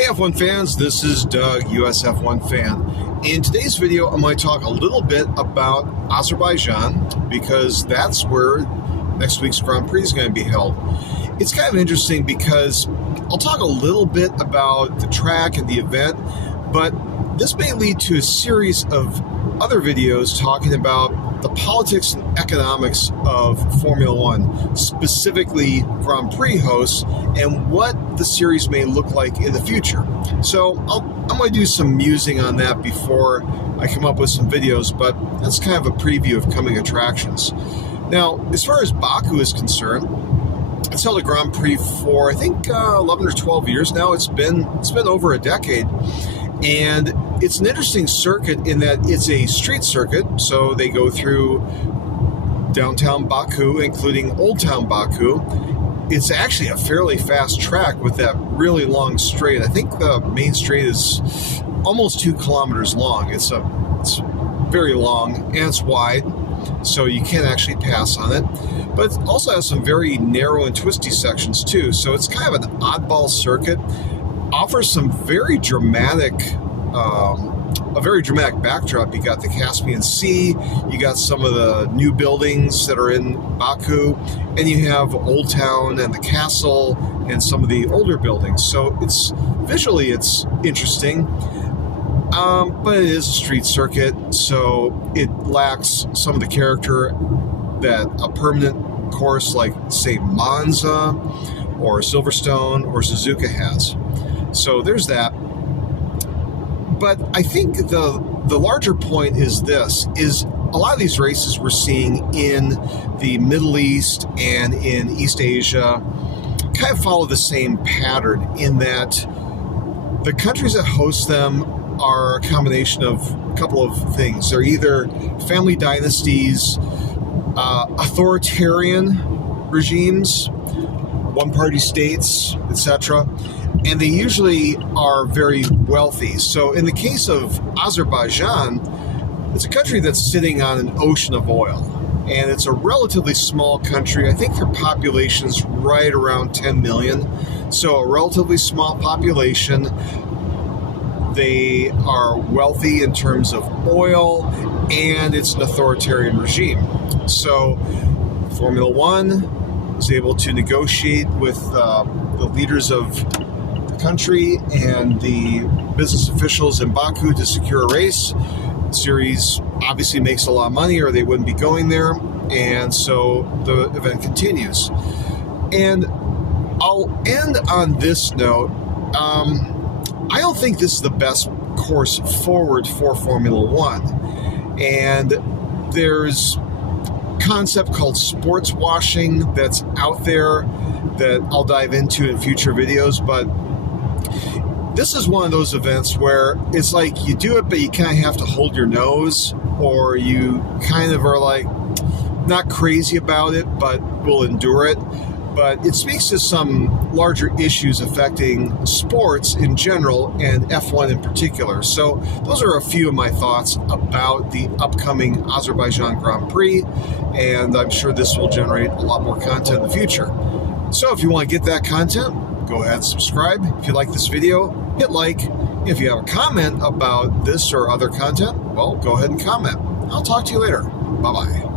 Hey F1 fans, this is Doug, US F1 fan. In today's video, I'm going to talk a little bit about Azerbaijan because that's where next week's Grand Prix is going to be held. It's kind of interesting because I'll talk a little bit about the track and the event, but this may lead to a series of other videos talking about the politics and economics of Formula One, specifically Grand Prix hosts, and what the series may look like in the future. So I'm going to do some musing on that before I come up with some videos, but that's kind of a preview of coming attractions. Now, as far as Baku is concerned, it's held a Grand Prix for I think 11 or 12 years now. It's been over a decade. And it's an interesting circuit in that it's a street circuit, so they go through downtown Baku, including Old Town Baku. It's actually a fairly fast track with that really long straight. I think the main straight is almost 2 kilometers long. It's very long and it's wide, so you can't actually pass on it. But it also has some very narrow and twisty sections too, so it's kind of an oddball circuit. Offers some very dramatic, a very dramatic backdrop. You got the Caspian Sea, you got some of the new buildings that are in Baku, and you have Old Town and the castle and some of the older buildings. So it's visually it's interesting, but it is a street circuit, so it lacks some of the character that a permanent course like, say, Monza or Silverstone or Suzuka has. So there's that. But I think the larger point is this, is a lot of these races we're seeing in the Middle East and in East Asia kind of follow the same pattern in that the countries that host them are a combination of a couple of things. They're either family dynasties, authoritarian regimes, one-party states, etc., and they usually are very wealthy. So in the case of Azerbaijan, it's a country that's sitting on an ocean of oil, and it's a relatively small country. I think their population's right around 10 million, so a relatively small population. They are wealthy in terms of oil, and it's an authoritarian regime. So Formula One is able to negotiate with the leaders of country and the business officials in Baku to secure a race. The series obviously makes a lot of money or they wouldn't be going there, and so the event continues. And I'll end on this note. I don't think this is the best course forward for Formula One, and there's a concept called sportswashing that's out there that I'll dive into in future videos, but this is one of those events where it's like you do it, but you kind of have to hold your nose, or you kind of are like not crazy about it, but will endure it. But it speaks to some larger issues affecting sports in general and F1 in particular. So those are a few of my thoughts about the upcoming Azerbaijan Grand Prix, and I'm sure this will generate a lot more content in the future. So if you want to get that content, go ahead and subscribe. If you like this video, hit like. If you have a comment about this or other content, well, go ahead and comment. I'll talk to you later. Bye-bye.